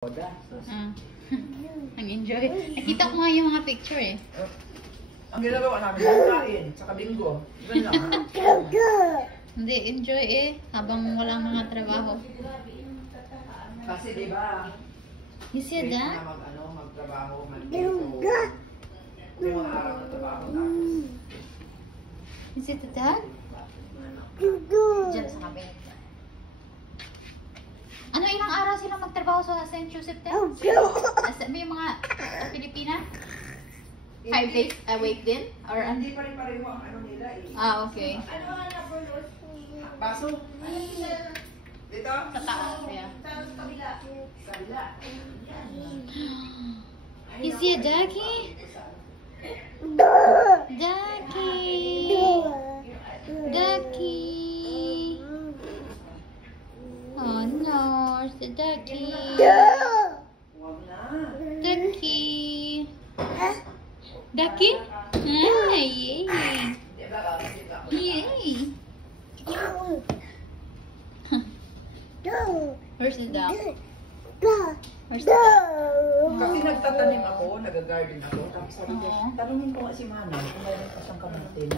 Ang enjoy. Nakita ko nga yung mga picture eh. Ang ginagawa namin, kain, saka bingo. Yun lang ha. Hindi, enjoy eh. Habang walang mga trabaho. Kasi diba, You see that? magtrabaho, mag-bingo. Yung mga araw na trabaho tapos. You see that? Diyan sa kabinet. Ano, ilang araw sila magtrabaho sa St. Joseph din? May mga Pilipina? 5 days a week din? Or Hindi pa rin pareho ang ano nila eh. Ah, okay. Baso? Dito? Sa taas, yeah. Kabila. You see a ducky? Ducky! Ducky! Oh no, it's the ducky! Huwag na. Ducky! Ducky? Ah, yay! Yay! Where's the duck? Where's the duck? Kasi nagtatanim ako, nag-garden ako. Tapos sabi ko, Oo. tanungin ko nga si Manang kung mayroon pa siyang kamatin.